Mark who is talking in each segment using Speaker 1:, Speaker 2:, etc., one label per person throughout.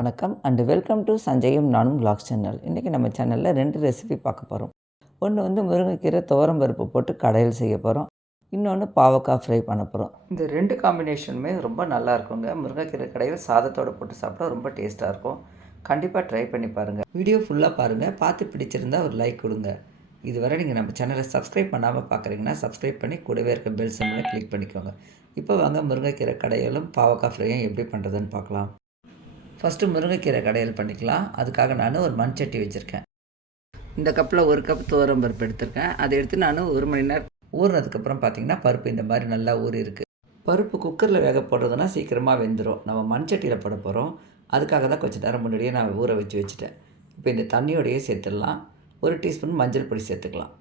Speaker 1: வணக்கம் and welcome to சஞ்சயும் நானும் black channel இன்றைக்கி நம்ம சேனலில் ரெண்டு ரெசிபி பார்க்க போகிறோம் ஒன்று வந்து முருங்கைக்கீரை துவரம் பருப்பு போட்டு கடையில் செய்ய போகிறோம் இன்னொன்று பாவக்காய் ஃப்ரை பண்ண போகிறோம் இந்த ரெண்டு காம்பினேஷனுமே ரொம்ப நல்லா இருக்குங்க. முருங்கைக்கீரை கடையில் சாதத்தோடு போட்டு சாப்பிட்டா ரொம்ப டேஸ்ட்டாக இருக்கும். கண்டிப்பாக ட்ரை பண்ணி பாருங்கள் வீடியோ ஃபுல்லாக பாருங்கள் பார்த்து பிடிச்சிருந்தால் ஒரு லைக் கொடுங்க. இதுவரை நீங்கள் நம்ம சேனலை சப்ஸ்கிரைப் பண்ணாமல் பார்க்குறீங்கன்னா சப்ஸ்கிரைப் பண்ணி கூடவே இருக்க பெல் சிம்மில் கிளிக் பண்ணிக்கோங்க. இப்போ வாங்க முருங்கைக்கீரை கடையிலும் பாவக்காய் ஃப்ரையும் எப்படி பண்ணுறதுன்னு பார்க்கலாம். ஃபஸ்ட்டு முருங்கைக்கீரை கடையல் பண்ணிக்கலாம். அதுக்காக நான் ஒரு மண் சட்டி வச்சுருக்கேன். இந்த கப்பில் ஒரு கப் துவரம் பருப்பு எடுத்திருக்கேன். அதை எடுத்து நான் ஒரு மணி நேரம் ஊறினதுக்கப்புறம் பார்த்தீங்கன்னா பருப்பு இந்த மாதிரி நல்லா ஊறி பருப்பு குக்கரில் வேக போடுறதுனா சீக்கிரமாக வெந்துடும் நம்ம மண் சட்டியில் போட போகிறோம் அதுக்காக தான் கொஞ்சம் நேரம் முன்னாடியே நான் ஊற வச்சு வச்சுட்டேன். இப்போ இந்த தண்ணியோடையே சேர்த்துடலாம். ஒரு டீஸ்பூன் மஞ்சள் பொடி சேர்த்துக்கலாம்.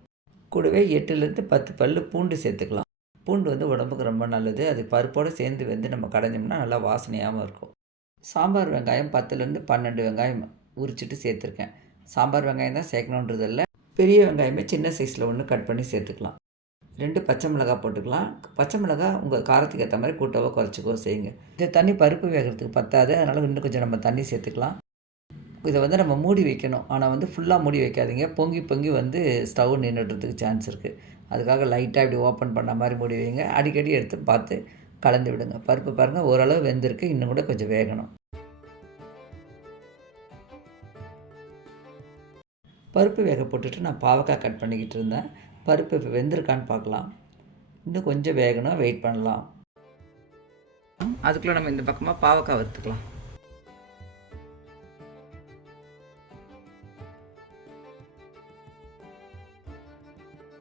Speaker 1: கூடவே எட்டுலேருந்து பத்து பல் பூண்டு சேர்த்துக்கலாம். பூண்டு வந்து உடம்புக்கு ரொம்ப நல்லது. அது பருப்போடு சேர்ந்து வெந்து நம்ம கடைஞ்சோம்னா நல்லா வாசனையாகவும் இருக்கும். சாம்பார் வெங்காயம் பத்துலேருந்து பன்னெண்டு வெங்காயம் உரிச்சிட்டு சேர்த்துருக்கேன். சாம்பார் வெங்காயம் தான் சேர்க்கணுன்றது இல்லை பெரிய வெங்காயமே சின்ன சைஸில் ஒன்று கட் பண்ணி சேர்த்துக்கலாம். ரெண்டு பச்சை மிளகாய் போட்டுக்கலாம். பச்சை மிளகாய் உங்கள் காரத்துக்கு ஏற்ற மாதிரி கூட்டவோ குறைச்சிக்கோ செய்யுங்க. இந்த தண்ணி பருப்பு வேகிறதுக்கு பத்தாது அதனால் இன்னும் கொஞ்சம் நம்ம தண்ணி சேர்த்துக்கலாம். இதை வந்து நம்ம மூடி வைக்கணும். ஆனால் வந்து ஃபுல்லாக மூடி வைக்காதீங்க. பொங்கி பொங்கி வந்து ஸ்டவ் நின்றுடுறதுக்கு சான்ஸ் இருக்குது அதுக்காக லைட்டாக இப்படி ஓப்பன் பண்ண மாதிரி மூடி வைங்க. அடிக்கடி எடுத்து பார்த்து கலந்து விடுங்க. பருப்பு பாருங்கள் ஓரளவு வெந்திருக்கு. இன்னும் கூட கொஞ்சம் வேகணும். பருப்பு வேக போட்டுட்டு நான் பாவக்காய் கட் பண்ணிக்கிட்டு இருந்தேன். பருப்பு இப்போ வெந்திருக்கான்னு பார்க்கலாம். இன்னும் கொஞ்சம் வேகணும். வெயிட் பண்ணலாம். அதுக்குள்ளே நம்ம இந்த பக்கமாக பாவக்காய் வறுத்துக்கலாம்.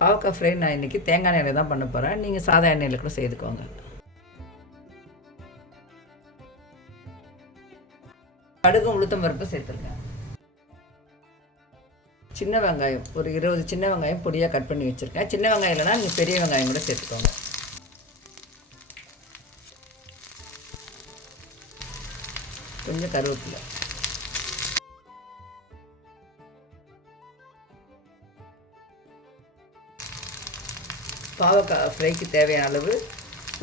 Speaker 1: பாவக்காய் ஃப்ரை நான் இன்றைக்கி தேங்காய் எண்ணெய் தான் பண்ண போகிறேன் நீங்கள் சாதா எண்ணெயில் கூட செய்துக்கோங்க. கடுகும் உளுத்தம் பருப்பு சேர்த்துருங்க. சின்ன வெங்காயம் ஒரு இருபது சின்ன வெங்காயம் பொடியாக கட் பண்ணி வச்சுருக்கேன். சின்ன வெங்காயம் இல்லைனா நீங்கள் பெரிய வெங்காயம் கூட சேர்த்துக்கோங்க. கொஞ்சம் கருவேப்பிலை. பாவக்காய் ஃப்ரைக்கு தேவையான அளவு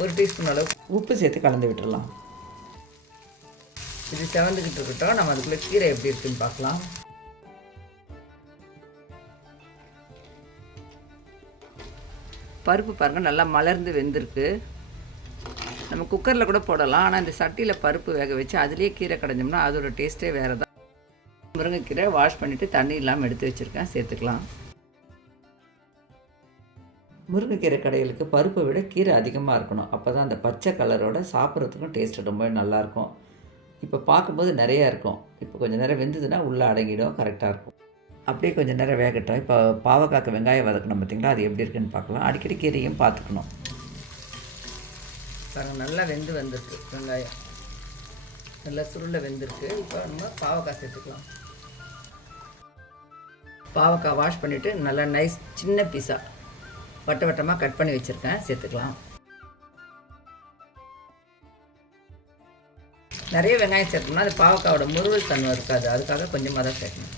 Speaker 1: ஒரு டீஸ்பூன் அளவு உப்பு சேர்த்து கலந்து விட்டுடலாம் இது செவந்துக்கிட்டு இருக்கட்டும். நம்ம அதுக்குள்ளே கீரை எப்படி இருக்குன்னு பார்க்கலாம். பருப்பு பாருங்கள் நல்லா மலர்ந்து வெந்திருக்கு. நம்ம குக்கரில் கூட போடலாம். ஆனால் இந்த சட்டியில் பருப்பு வேக வச்சு அதுலேயே கீரை கடைஞ்சோம்னா அதோட டேஸ்ட்டே வேறு தான் முருங்கைக்கீரை வாஷ் பண்ணிவிட்டு தண்ணி இல்லாமல் எடுத்து வச்சுருக்கேன். சேர்த்துக்கலாம். முருங்கைக்கீரை கடைகளுக்கு பருப்பை விட கீரை அதிகமாக இருக்கணும். அப்போ தான் அந்த பச்சை கலரோட சாப்பிட்றதுக்கும் டேஸ்ட் ரொம்ப நல்லாயிருக்கும் இப்போ பார்க்கும்போது நிறையா இருக்கும். இப்போ கொஞ்சம் நேரம் வெந்ததுன்னா உள்ளே அடங்கிடும் கரெக்டாக இருக்கும். அப்படியே கொஞ்சம் நேரம் வேகட்டும். இப்போ பாவக்காக்கு வெங்காயம் வதக்கணும் பார்த்திங்களா? அது எப்படி இருக்குன்னு பார்க்கலாம். அடிக்கடி கீரையும் பார்த்துக்கணும். பாருங்கள் நல்லா வெந்து வந்திருக்கு வெங்காயம். நல்லா சுருளை வெந்திருக்கு. இப்போ நம்ம பாவக்காய் சேர்த்துக்கலாம். பாவக்காய் வாஷ் பண்ணிவிட்டு நல்லா நைஸ் சின்ன பீஸாக வட்ட வட்டமாக கட் பண்ணி வச்சுருக்கேன். சேர்த்துக்கலாம். நிறைய வெங்காயம் சேர்த்தோம்னா அது பாவக்காவோட முருவல் தன்மை இருக்காது. அதுக்காக கொஞ்சமாக தான் சேர்க்கணும்.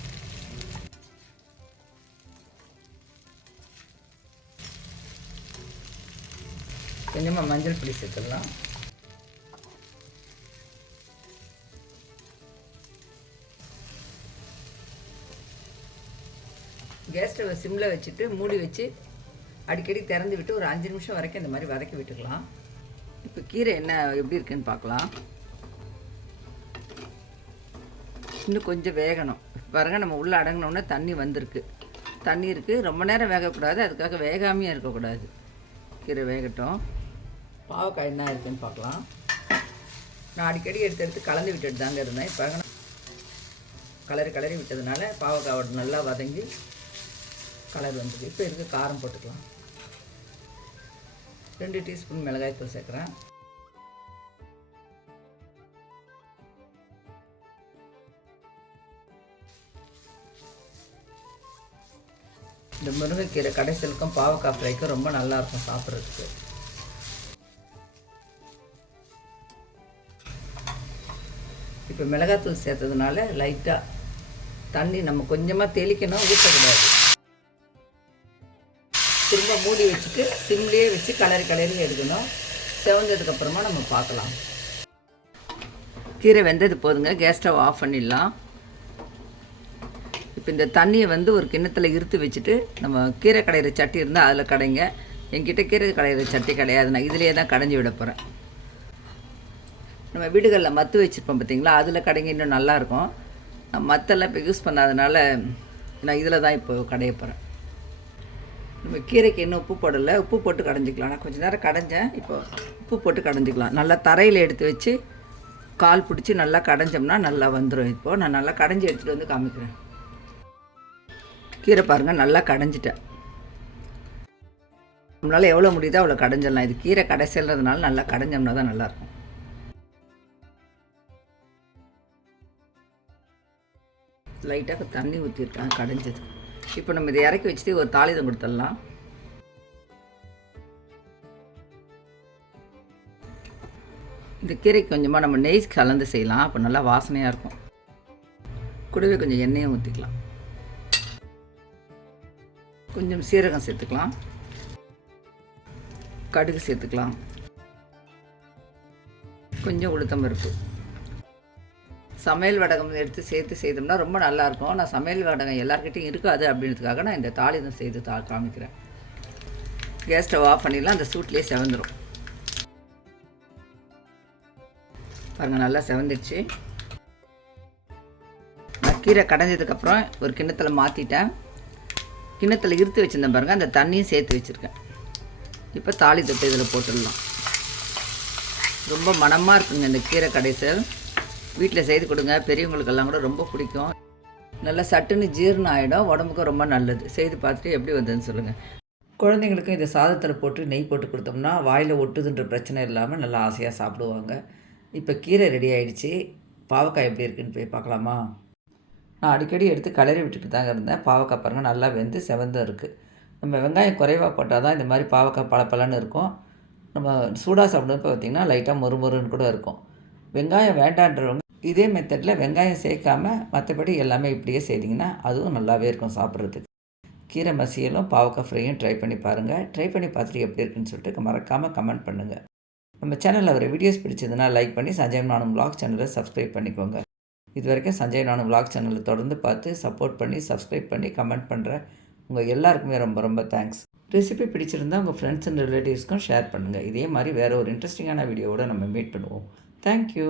Speaker 1: கொஞ்சமாக மஞ்சள் பொடி சேர்த்துடலாம். கேஸ் ஸ்டவ் சிம்மில் வச்சுட்டு மூடி வச்சு அடிக்கடி திறந்து விட்டு ஒரு அஞ்சு நிமிஷம் வரைக்கும் இந்த மாதிரி வதக்கி விட்டுக்கலாம். இப்போ கீரை என்ன எப்படி இருக்குன்னு பார்க்கலாம். இன்னும் கொஞ்சம் வேகணும். பாருங்கள் நம்ம உள்ளே அடங்கினோடனே தண்ணி வந்திருக்கு. தண்ணி இருக்குது ரொம்ப நேரம் வேகக்கூடாது. அதுக்காக வேகாமையும் இருக்கக்கூடாது. கீரை வேகட்டும். பாவக்காய் என்ன இருக்குன்னு பார்க்கலாம். நான் அடிக்கடி எடுத்து எடுத்து கலந்து விட்டுட்டு தாங்க இருந்தேன். இப்போ கலரி கலரி விட்டதுனால பாவக்காயோட நல்லா வதங்கி கலர் வந்தது இப்போ இதுக்கு காரம் போட்டுக்கலாம். ரெண்டு டீஸ்பூன் மிளகாய்த்தூள் சேர்க்குறேன். இந்த முருங்கைக்கீரை கடைசலுக்கும் பாவக்காய் ஃப்ரைக்கும் ரொம்ப நல்லாயிருக்கும் சாப்பிட்றதுக்கு. இப்போ மிளகாத்தூள் சேர்த்ததுனால லைட்டாக தண்ணி நம்ம கொஞ்சமாக தெளிக்கணும் ஊற்றக்கூடாது. திரும்ப மூடி வச்சுட்டு சிம்லேயே வச்சு கலரி கலரி எடுக்கணும். செவந்ததுக்கப்புறமா நம்ம பார்க்கலாம். கீரை வெந்தது போதுங்க கேஸ் ஸ்டவ் ஆஃப் பண்ணிடலாம். இப்போ இந்த தண்ணியை வந்து ஒரு கிண்ணத்தில் இருத்து வச்சுட்டு நம்ம கீரை கடையிற சட்டி இருந்தால் அதில் கடைங்க. என்கிட்ட கீரை கடையிற சட்டி கிடையாது. நான் இதிலே தான் கடைஞ்சி விட போகிறேன் நம்ம வீடுகளில் மத்து வச்சுருப்போம் பார்த்தீங்களா அதில் கடைங்க இன்னும் நல்லாயிருக்கும் நான் மத்தெல்லாம் இப்போ யூஸ் பண்ணாதனால நான் இதில் தான் இப்போ கடைய போகிறேன் நம்ம கீரைக்கு இன்னும் உப்பு போடலை. உப்பு போட்டு கடைஞ்சிக்கலாம். நான் கொஞ்சம் நேரம் கடைஞ்சேன். இப்போ உப்பு போட்டு கடைஞ்சிக்கலாம். நல்லா தரையில் எடுத்து வச்சு கால் பிடிச்சி நல்லா கடைஞ்சோம்னா நல்லா வந்துடும் இப்போது நான் நல்லா கடைஞ்சி எடுத்துகிட்டு வந்து காமிக்கிறேன். கீரை பாருங்கள் நல்லா கடைஞ்சிட்டேன். நம்மளால் எவ்வளோ முடியுதோ அவ்வளோ கடைஞ்சிடலாம். இது கீரை கடைசில்றதுனால நல்லா கடைஞ்சோம்னா தான் நல்லாயிருக்கும். லைட்டாக தண்ணி ஊற்றிருக்கேன் கடைஞ்சது. இப்போ நம்ம இதை இறக்கி வச்சுட்டு ஒரு தாளிதம் கொடுத்துடலாம். இந்த கீரைக்கு கொஞ்சமாக நம்ம நெய் கலந்து செய்யலாம். அப்போ நல்லா வாசனையாக இருக்கும். கூடவே கொஞ்சம் எண்ணெயும் ஊற்றிக்கலாம் கொஞ்சம் சீரகம் சேர்த்துக்கலாம். கடுகு சேர்த்துக்கலாம். கொஞ்சம் உளுத்தம் பருப்பு. சமையல் வடகம் எடுத்து சேர்த்து செய்தோம்னா ரொம்ப நல்லாயிருக்கும் நான் சமையல் வடகம் எல்லாருக்கிட்டையும் இருக்காது அப்படின்றதுக்காக நான் இந்த தாளிதம் செய்து தா காமிக்கிறேன். கேஸ் ஸ்டவ் ஆஃப் பண்ணிடலாம். அந்த சூட்லேயே செவந்துடும் பாருங்கள் நல்லா செவந்துடுச்சு நான் கீரை கடைஞ்சதுக்கப்புறம் ஒரு கிண்ணத்தில் மாற்றிட்டேன் கிண்ணத்தில் இருத்து வச்சுருந்தேன் பாருங்கள் அந்த தண்ணியும் சேர்த்து வச்சுருக்கேன். இப்போ தாலி தொட்டு இதில் போட்டுடலாம். ரொம்ப மனமாக இருக்குங்க இந்த கீரை கடைசல். வீட்டில் செய்து கொடுங்க பெரியவங்களுக்கெல்லாம் கூட ரொம்ப பிடிக்கும். நல்லா சட்டுன்னு ஜீரணம் ஆகிடும் உடம்புக்கும் ரொம்ப நல்லது. செய்து பார்த்துட்டு எப்படி வந்ததுன்னு சொல்லுங்கள் குழந்தைங்களுக்கும் இதை சாதத்தில் போட்டு நெய் போட்டு கொடுத்தோம்னா வாயில் ஒட்டுதுன்ற பிரச்சனை இல்லாமல் நல்லா ஆசையாக சாப்பிடுவாங்க. இப்போ கீரை ரெடி ஆகிடுச்சி பாவக்காய் எப்படி இருக்குன்னு போய் பார்க்கலாமா? நான் அடிக்கடி எடுத்து கலரி விட்டுட்டு தாங்க இருந்தேன். பாவக்காய் பாருங்கள் நல்லா வெந்து செவந்தும் இருக்குது நம்ம வெங்காயம் குறைவாக போட்டால் தான் இந்த மாதிரி பாவக்காய் பளபளன்னு இருக்கும். நம்ம சூடாக சாப்பிடுறப்ப பார்த்திங்கன்னா லைட்டாக மொறு மொறுன்னு கூட இருக்கும். வெங்காயம் வேண்டான்றவங்க இதே மெத்தடில் வெங்காயம் சேர்க்காம மற்றபடி எல்லாமே இப்படியே செய்திங்கன்னா அதுவும் நல்லாவே இருக்கும் சாப்பிட்றதுக்கு. கீரை மசியலும் பாவக்காய் ஃப்ரையும் ட்ரை பண்ணி பாருங்கள் ட்ரை பண்ணி பார்த்துட்டு எப்படி இருக்குன்னு சொல்லிட்டு மறக்காமல் கமெண்ட் பண்ணுங்கள் நம்ம சேனலில் வர வீடியோஸ் பிடிச்சதுன்னா லைக் பண்ணி சஞ்சய் நானும் பிளாக் சேனலை சப்ஸ்கிரைப் பண்ணிக்கோங்க. இது வரைக்கும் சஞ்சய் நானும் vlog சேனலை தொடர்ந்து பார்த்து சப்போர்ட் பண்ணி சப்ஸ்கிரைப் பண்ணி கமெண்ட் பண்ணுற உங்கள் எல்லாருக்குமே ரொம்ப ரொம்ப தேங்க்ஸ் ரெசிபி பிடிச்சிருந்தா உங்கள் ஃப்ரெண்ட்ஸ் அண்ட் ரிலேட்டிவ்ஸ்க்கும் ஷேர் பண்ணுங்கள் இதே மாதிரி வேறு ஒரு இன்ட்ரெஸ்டிங்கான வீடியோவோட நம்ம மீட் பண்ணுவோம். தேங்க்யூ